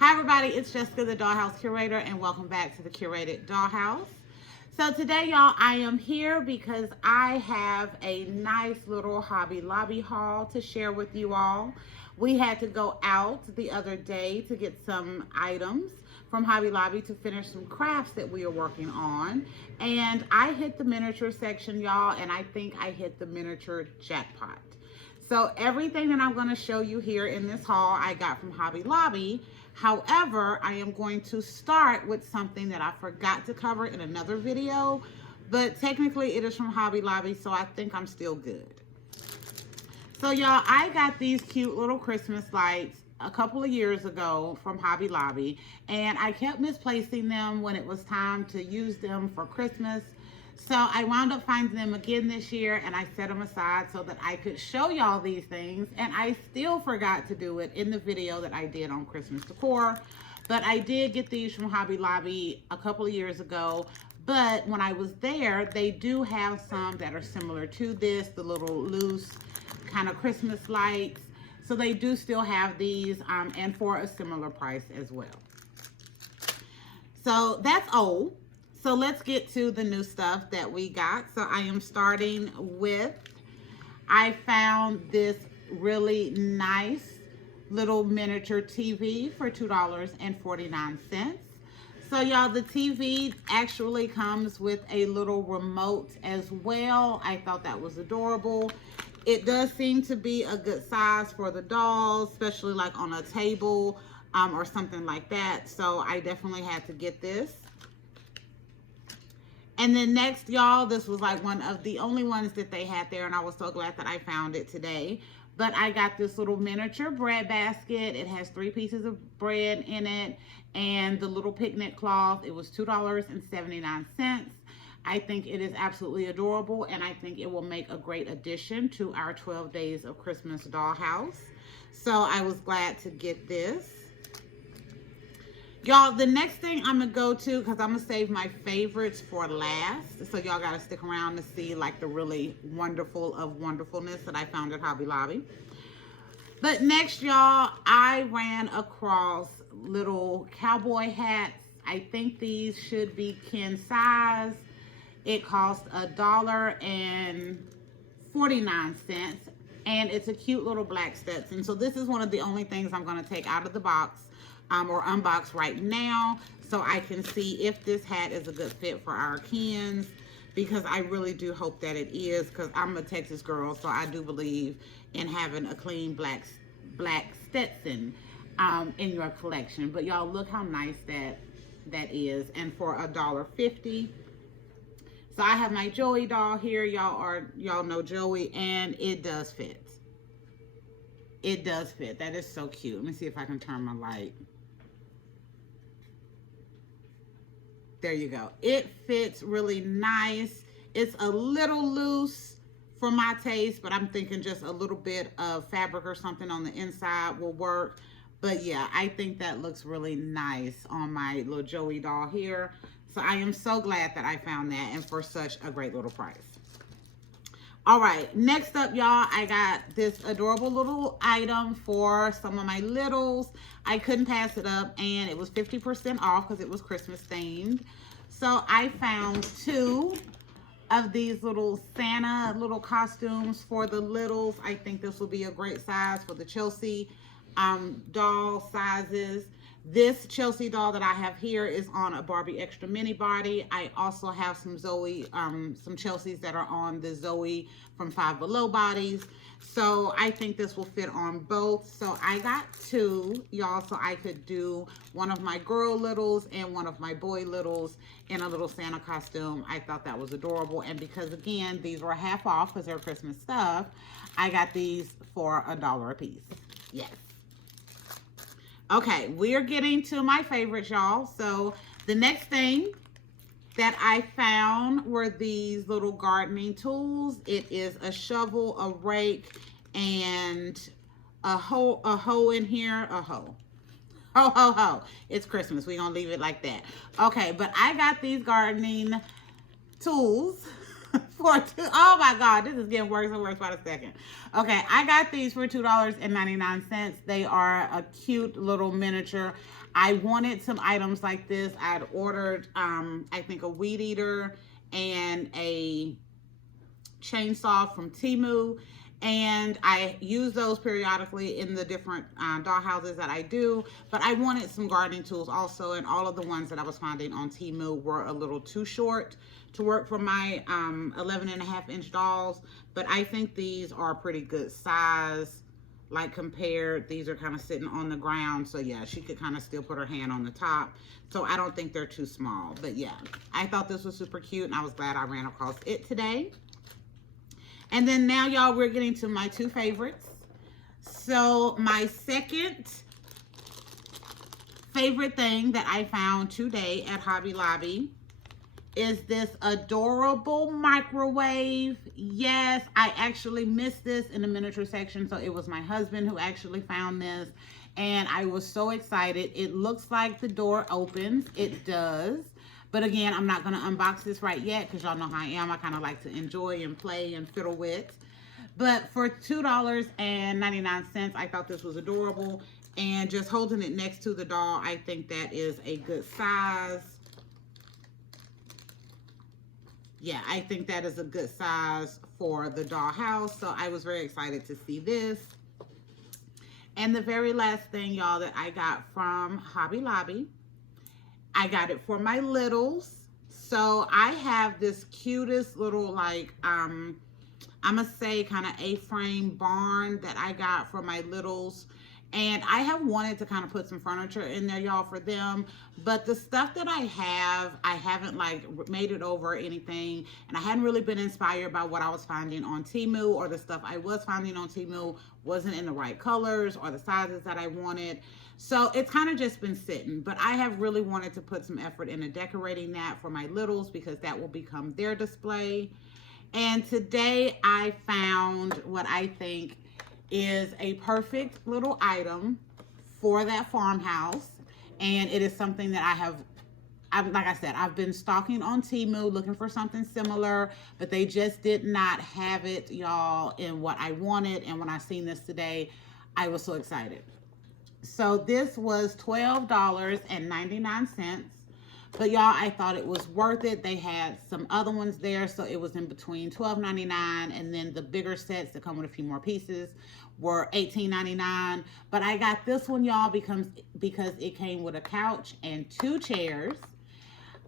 Hi everybody, it's Jessica, the Dollhouse Curator, and welcome back to the Curated Dollhouse. So today, y'all, I am here because I have a nice little Hobby Lobby haul to share with you all. We had to go out the other day to get some items from Hobby Lobby to finish some crafts that we are working on. And I hit the miniature section, y'all, and I think I hit the miniature jackpot. So everything that I'm going to show you here in this haul, I got from Hobby Lobby. However, I am going to start with something that I forgot to cover in another video, but technically it is from Hobby Lobby, so I think I'm still good. So y'all, I got these cute little Christmas lights a couple of years ago from Hobby Lobby, and I kept misplacing them when it was time to use them for Christmas. So I wound up finding them again this year, and I set them aside so that I could show y'all these things, and I still forgot to do it in the video that I did on Christmas decor. But I did get these from Hobby Lobby a couple of years ago, but when I was there, they do have some that are similar to this, the little loose kind of Christmas lights. So they do still have these, and for a similar price as well. So that's old. So let's get to the new stuff that we got. So I am starting with, I found this really nice little miniature TV for $2.49. So y'all, the TV actually comes with a little remote as well. I thought that was adorable. It does seem to be a good size for the dolls, especially like on a table or something like that. So I definitely had to get this. And then next, y'all, this was like one of the only ones that they had there, and I was so glad that I found it today. But I got this little miniature bread basket. It has 3 pieces of bread in it, and the little picnic cloth. It was $2.79. I think it is absolutely adorable, and I think it will make a great addition to our 12 Days of Christmas dollhouse. So I was glad to get this. Y'all, the next thing I'm going to go to, because I'm going to save my favorites for last. So y'all got to stick around to see like the really wonderful of wonderfulness that I found at Hobby Lobby. But next, y'all, I ran across little cowboy hats. I think these should be kin size. It cost $1.49. And it's a cute little black Stetson. So this is one of the only things I'm going to take out of the box. Or unbox right now, so I can see if this hat is a good fit for our kins, because I really do hope that it is, because I'm a Texas girl, so I do believe in having a clean black Stetson in your collection. But y'all, look how nice that is, and for $1.50. So I have my Joey doll here. Y'all know Joey, and it does fit. It does fit. That is so cute. Let me see if I can turn my light. There you go. It fits really nice. It's a little loose for my taste, but I'm thinking just a little bit of fabric or something on the inside will work. But yeah, I think that looks really nice on my little Joey doll here. So I am so glad that I found that, and for such a great little price. All right, next up, y'all, I got this adorable little item for some of my littles. I couldn't pass it up, and it was 50% off because it was Christmas themed. So I found 2 of these little Santa little costumes for the littles. I think this will be a great size for the Chelsea doll sizes. This Chelsea doll that I have here is on a Barbie Extra Mini body. I also have some Zoe, some Chelseas that are on the Zoe from Five Below bodies. So I think this will fit on both. So I got 2, y'all, so I could do one of my girl littles and one of my boy littles in a little Santa costume. I thought that was adorable. And because, again, these were half off because they're Christmas stuff, I got these for $1 a piece. Yes. Okay, we're getting to my favorites, y'all. So the next thing that I found were these little gardening tools. It is a shovel, a rake, and a hoe in here. A hoe. Ho, ho, ho. It's Christmas. We're going to leave it like that. Okay, but I got these gardening tools Oh my God, this is getting worse and worse by the second. Okay, I got these for $2.99. They are a cute little miniature. I wanted some items like this. I had ordered, I think, a weed eater and a chainsaw from Temu, and I use those periodically in the different doll houses that I do, but I wanted some gardening tools also, and all of the ones that I was finding on Temu were a little too short to work for my 11.5-inch dolls, but I think these are pretty good size. Like compared, these are kind of sitting on the ground, so yeah, she could kind of still put her hand on the top, so I don't think they're too small. But yeah, I thought this was super cute, and I was glad I ran across it today. And then now, y'all, we're getting to my two favorites. So my second favorite thing that I found today at Hobby Lobby is this adorable microwave. Yes, I actually missed this in the miniature section, so it was my husband who actually found this, and I was so excited. It looks like the door opens. It does. But again, I'm not going to unbox this right yet because y'all know how I am. I kind of like to enjoy and play and fiddle with. But for $2.99, I thought this was adorable. And just holding it next to the doll, I think that is a good size. Yeah, I think that is a good size for the dollhouse. So I was very excited to see this. And the very last thing, y'all, that I got from Hobby Lobby, I got it for my littles. So I have this cutest little, like, I'm gonna say kind of A-frame barn that I got for my littles. And I have wanted to kind of put some furniture in there, y'all, for them. But the stuff that I haven't like made it over or anything. And I hadn't really been inspired by what I was finding on Temu, or the stuff I was finding on Temu wasn't in the right colors or the sizes that I wanted. So it's kind of just been sitting. But I have really wanted to put some effort into decorating that for my littles, because that will become their display. And today I found what I think is a perfect little item for that farmhouse, and it is something that like I said, I've been stalking on Temu looking for something similar, but they just did not have it, y'all, in what I wanted. And when I seen this today, I was so excited. So this was $12.99. But y'all, I thought it was worth it. They had some other ones there, so it was in between $12.99, and then the bigger sets that come with a few more pieces were $18.99. But I got this one, y'all, because it came with a couch and 2 chairs,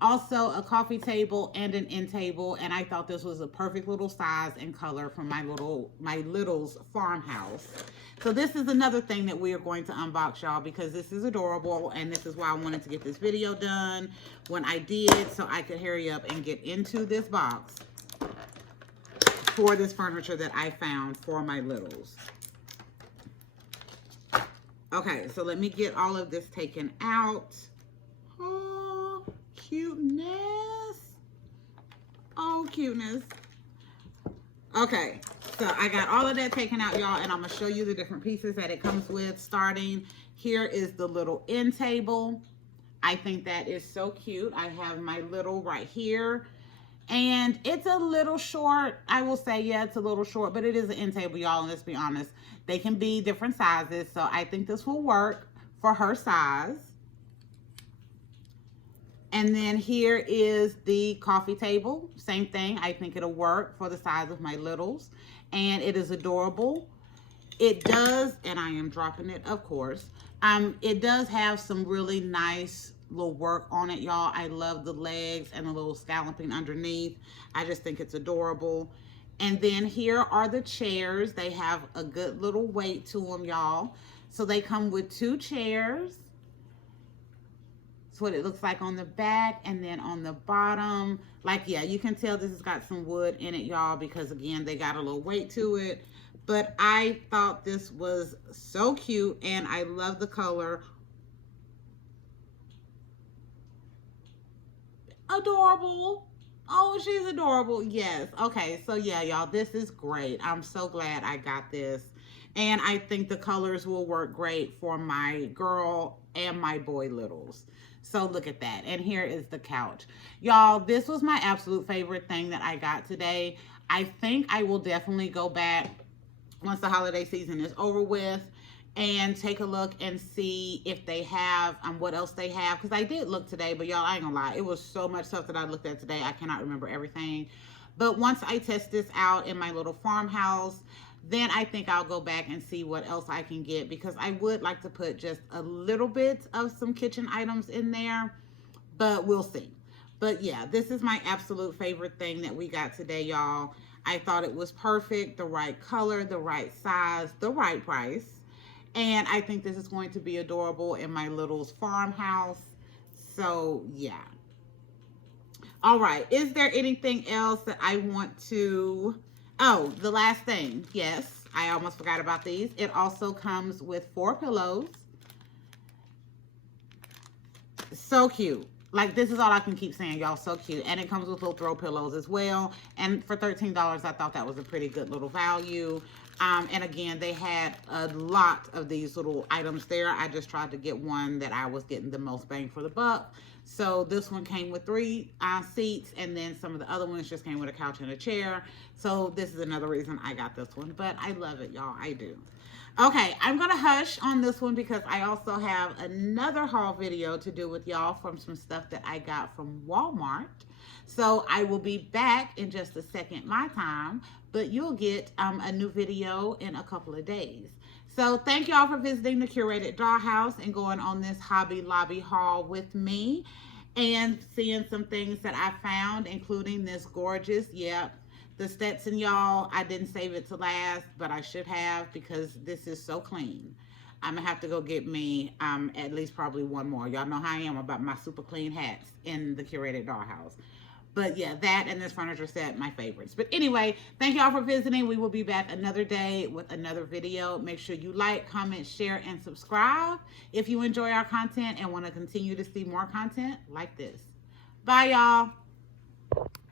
also a coffee table and an end table, and I thought this was a perfect little size and color for my little's farmhouse. So this is another thing that we are going to unbox, y'all, because this is adorable, and this is why I wanted to get this video done when I did, so I could hurry up and get into this box for this furniture that I found for my littles. Okay, so let me get all of this taken out. Oh, cuteness. Oh, cuteness. Okay, so I got all of that taken out, y'all, and I'm going to show you the different pieces that it comes with. Starting, here is the little end table. I think that is so cute. I have my little right here. And it's a little short. I will say, yeah, it's a little short, but it is an end table, y'all, and let's be honest. They can be different sizes, so I think this will work for her size. And then here is the coffee table. Same thing. I think it'll work for the size of my littles. And it is adorable. It does, and I am dropping it, of course. It does have some really nice little work on it, y'all. I love the legs and the little scalloping underneath. I just think it's adorable. And then here are the chairs. They have a good little weight to them, y'all. So they come with 2 chairs. That's what it looks like on the back, and then on the bottom, like, yeah, you can tell this has got some wood in it, y'all, because again, they got a little weight to it. But I thought this was so cute, and I love the color. Adorable. Oh, she's adorable. Yes. Okay, so yeah, y'all, this is great. I'm so glad I got this. And I think the colors will work great for my girl and my boy littles. So look at that. And here is the couch. Y'all, this was my absolute favorite thing that I got today. I think I will definitely go back once the holiday season is over with and take a look and see if they have what else they have, because I did look today, but y'all, I ain't gonna lie, it was so much stuff that I looked at today, I cannot remember everything. But once I test this out in my little farmhouse, then I think I'll go back and see what else I can get, because I would like to put just a little bit of some kitchen items in there, but we'll see. But yeah, this is my absolute favorite thing that we got today, y'all. I thought it was perfect, the right color, the right size, the right price. And I think this is going to be adorable in my little farmhouse. So yeah. All right, is there anything else that I want to... Oh, the last thing. Yes, I almost forgot about these. It also comes with 4 pillows. So cute. Like, this is all I can keep saying, y'all. So cute. And it comes with little throw pillows as well. And for $13, I thought that was a pretty good little value. And again, they had a lot of these little items there. I just tried to get one that I was getting the most bang for the buck. So this one came with 3 seats, and then some of the other ones just came with a couch and a chair. So this is another reason I got this one. But I love it, y'all. I do. Okay, I'm going to hush on this one because I also have another haul video to do with y'all from some stuff that I got from Walmart. So I will be back in just a second my time, but you'll get a new video in a couple of days. So thank y'all for visiting the Curated Dollhouse and going on this Hobby Lobby haul with me and seeing some things that I found, including this gorgeous, the Stetson, y'all. I didn't save it to last, but I should have, because this is so clean. I'm gonna have to go get me at least probably one more. Y'all know how I am about my super clean hats in the Curated Dollhouse. But yeah, that and this furniture set, my favorites. But anyway, thank y'all for visiting. We will be back another day with another video. Make sure you like, comment, share, and subscribe if you enjoy our content and want to continue to see more content like this. Bye, y'all.